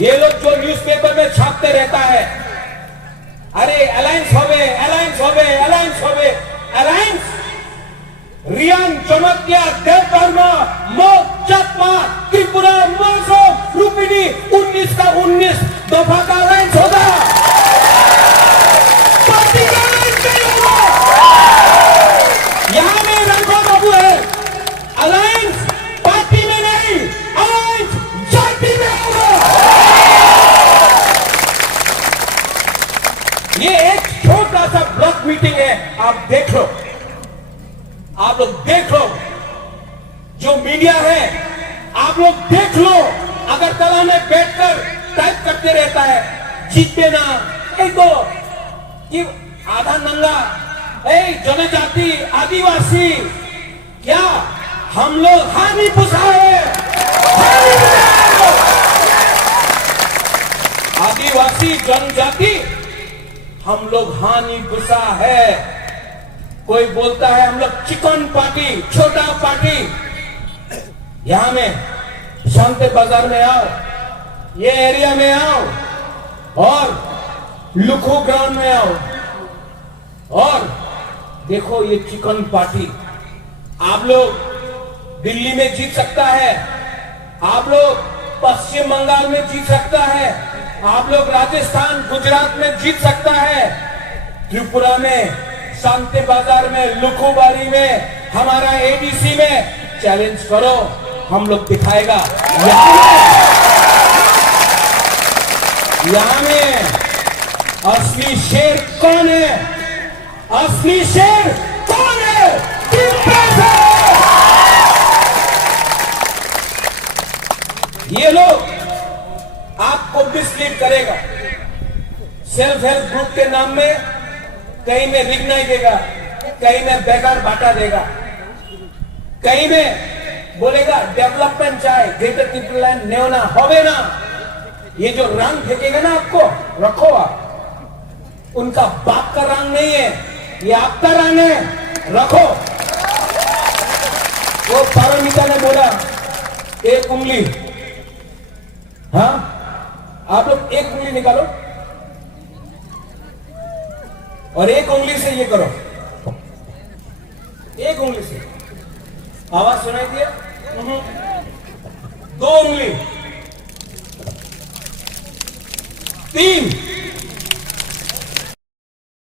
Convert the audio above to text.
ये लोग जो न्यूज़पेपर में छापते रहता है, अरे अलायंस होवे, अलायंस होवे, अलायंस होवे, अलायंस रियान चमकिया देवबर्मा मोक चकमा त्रिपुरा मोसो रूपिणी 19 का 19 दफा का अलायंस होगा। पार्टी का अलायंस नहीं होगा। यहां में रंगो बाबू है, अलायंस पार्टी में नहीं, अलायंस जाति में होगा। ये एक छोटा सा ब्लॉक मीटिंग है, आप देख लो, आप लोग देख लो। जो मीडिया है आप लोग देख लो, अगर कला में बैठकर टाइप करते रहता है जीते ना एक तो कि आधा नंगा जनजाति आदिवासी, क्या हम लोग हानि पुसा है, आदिवासी जनजाति हम लोग हानि पुसा है। कोई बोलता है हम लोग चिकन पार्टी, छोटा पार्टी। यहां में शांति बाजार में आओ, ये एरिया में आओ और लुखू ग्राउंड में आओ और देखो ये चिकन पार्टी। आप लोग दिल्ली में जीत सकता है, आप लोग पश्चिम बंगाल में जीत सकता है, आप लोग राजस्थान गुजरात में जीत सकता है, त्रिपुरा में शांति बाजार में लुखुबारी में हमारा एडीसी में चैलेंज करो, हम लोग दिखाएगा। यहां में असली शेर कौन है, असली शेर कौन है? ये लोग आपको मिसलीड करेगा, सेल्फ हेल्प ग्रुप के नाम में कहीं में रिग्नाई देगा, कहीं में बेकार बांटा देगा, कहीं में बोलेगा डेवलपमेंट चाहे ग्रेटर ट्रिपल नेवना होवे ना। ये जो रंग फेंकेगा ना आपको, रखो आप, उनका बाप का रंग नहीं है, ये आपका रंग है, रखो। वो पारमिता ने बोला एक उंगली, हाँ आप लोग एक उंगली निकालो और एक उंगली से ये करो, एक उंगली से आवाज सुनाई दिया, दो उंगली, तीन,